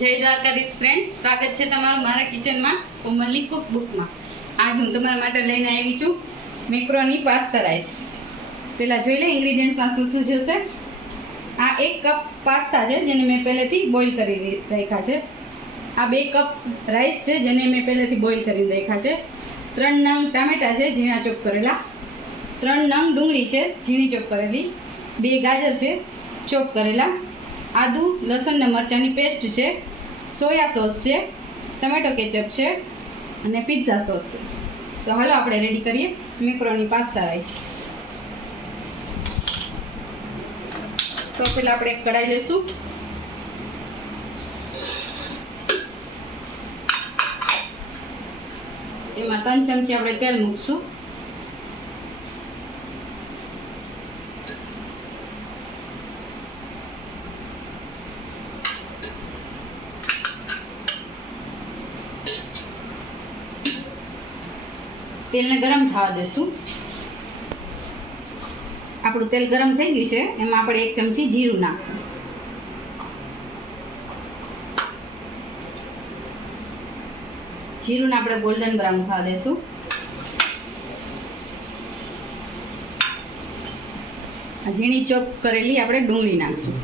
જય દ્વારકાધીશ ફ્રેન્ડ્સ, સ્વાગત છે તમારું મારા કિચનમાં કોમલની કુકબુકમાં. આજ હું તમારા માટે લઈને આવી છું મેક્રોની પાસ્તા રાઈસ. પહેલાં જોઈ લે ઇન્ગ્રીડિયન્ટ્સમાં શું શું જોશે. આ 1 કપ પાસ્તા છે જેને મેં પહેલેથી બોઇલ કરી રાખ્યા છે. આ 2 કપ રાઈસ છે જેને મેં પહેલેથી બોઇલ કરીને રાખ્યા છે. 3 નંગ ટામેટાં છે ઝીણા ચોપ કરેલા. 3 નંગ ડુંગળી છે ઝીણી ચોપ કરેલી. 2 ગાજર છે ચોપ કરેલા. આદુ લસણ ને મરચાંની પેસ્ટ છે. સોયા સોસ છે. ટમેટો કેચઅપ છે અને પિઝા સોસ છે. તો હાલો આપણે રેડી કરીએ મેક્રોની પાસ્તા રાઈસ. પહેલાં આપણે એક કઢાઈ લઈશું. એમાં 3 ચમચી આપણે તેલ મૂકશું. તેલને ગરમ થવા દેશું. આપણું તેલ ગરમ થઈ ગયું છે. એમાં આપણે 1 ચમચી જીરું નાખશું. જીરુંને આપણે ગોલ્ડન બ્રાઉન થવા દેશું. ઝીણી ચોપ કરેલી આપણે ડુંગળી નાખશું.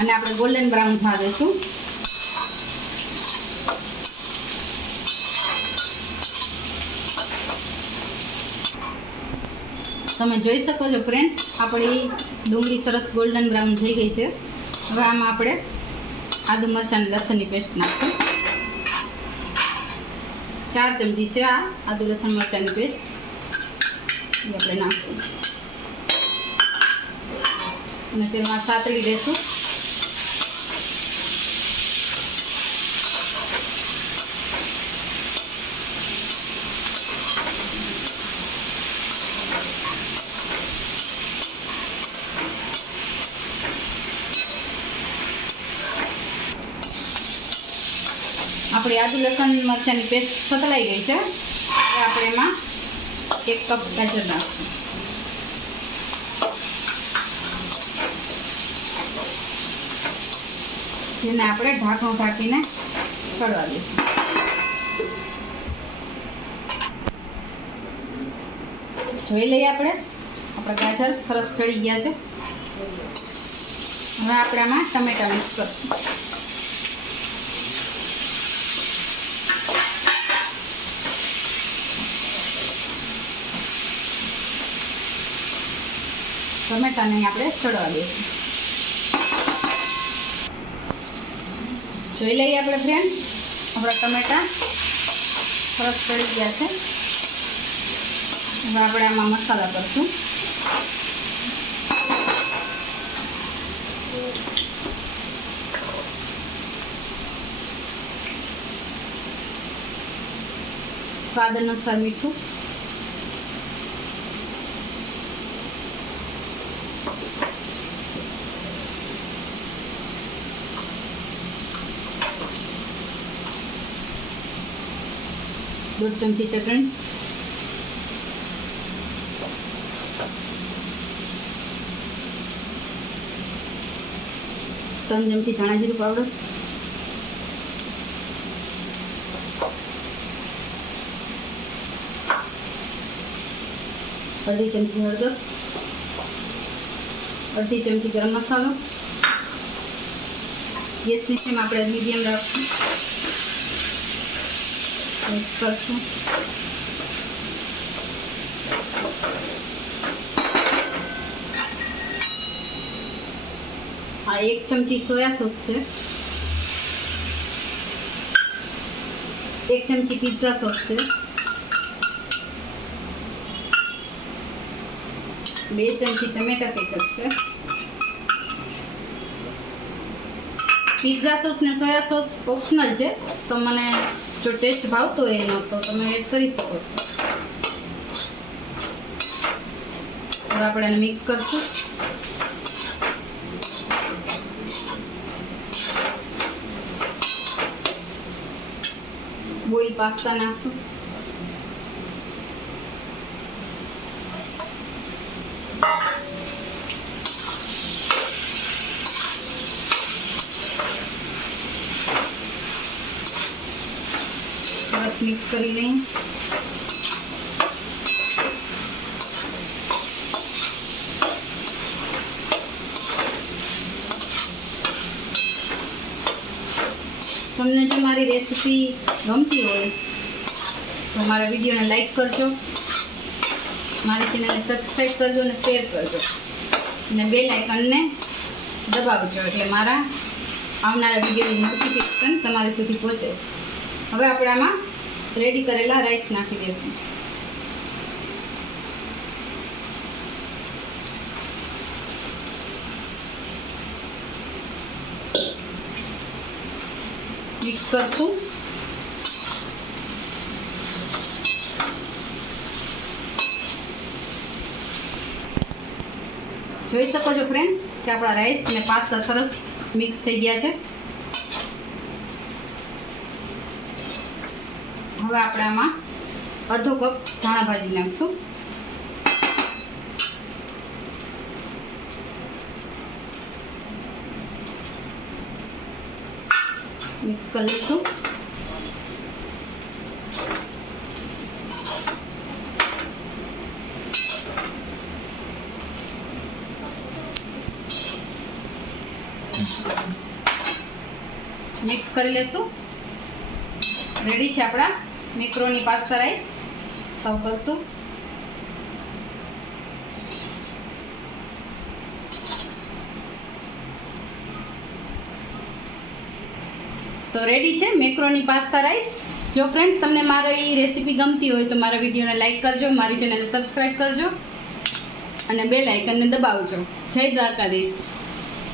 અને આપણે ગોલ્ડન બ્રાઉન થવા દઈશું. તમે જોઈ શકો છો ફ્રેન્ડ્સ, આપણી ડુંગળી સરસ ગોલ્ડન બ્રાઉન થઈ ગઈ છે. હવે આમાં આપણે આદુ મરચાં અને લસણની પેસ્ટ નાખીશું. 4 ચમચી છે આ આદુ લસણ મરચાંની પેસ્ટ, એ આપણે નાખશું અને તેમાં સાતળી લઈશું. આપણી આદુ લસણ મરચાંની પેસ્ટ સતળાઈ ગઈ છે. હવે આપણે એમાં 1 કપ ગાજર નાખશું. જેને આપણે ઢાંકણું ઢાંકીને ચડવા દઈશું. જોઈ લઈએ આપણે, આપણા ગાજર સરસ ચડી ગયા છે. હવે આપણે આમાં ટમેટા મિક્સ કરશું. ટમેટાને આપણે ચડવા દઈશું. જોઈ લઈએ આપણે ફ્રેન્ડ, આપણા ટમેટા સરસ ચડી ગયા છે. હવે આપણે આમાં મસાલા કરશું. સ્વાદ અનુસાર મીઠું, દોઢ ચમચી ચટણી, ત્રણ ચમચી ધાણા જીરું પાવડર, અડધી ચમચી હળદર, અડધી ચમચી ગરમ મસાલો. ગેસની ફ્લેમ આપણે મીડિયમ રાખશું. મિક્સ કરશું. આ 1 ચમચી સોયા સોસ છે. 1 ચમચી પિઝા સોસ છે. 2 ચમચી ટમેટા કેચઅપ છે. પિઝા સોસ ને સોયા સોસ ઓપ્શનલ છે, તો મને જો ટેસ્ટ ભાવતો હોય એનો તો તમે એડ કરી શકો છો. હવે આપણે એને મિક્સ કરશું. બોઇલ પાસ્તા નાખશું. સરસ મિક્સ કરી લઈએ. તમને જો મારી રેસીપી ગમતી હોય તો મારા વિડીયોને લાઈક કરજો, મારી ચેનલને સબસ્ક્રાઈબ કરજો અને શેર કરજો અને બેલ આઇકનને દબાવજો એટલે મારા આવનારા વિડીયોની નોટિફિકેશન તમારી સુધી પહોંચે. હવે આપણે આમાં રેડી કરેલા રાઈસ નાખી દઈશું. મિક્સ કરશું. જોઈ શકો છો ફ્રેન્ડ્સ કે આપણા રાઈસ અને પાસ્તા સરસ મિક્સ થઈ ગયા છે. હવે આપણે આમાં અડધો કપ ધાણા ભાજી નાખશું. મિક્સ કરી લઈશું. મિક્સ કરી લઈશું. રેડી છે આપણા મેક્રોની પાસ્તા રાઈસ. સર્વ કરશું. તો રેડી છે મેક્રોની પાસ્તા રાઈસ. જો ફ્રેન્ડ્સ તમને મારી રેસીપી ગમતી હોય તો મારા વિડીયોને લાઈક કરજો, મારી ચેનલને સબસ્ક્રાઈબ કરજો અને બેલ આઇકનને દબાવજો. જય દ્વારકાધીશ.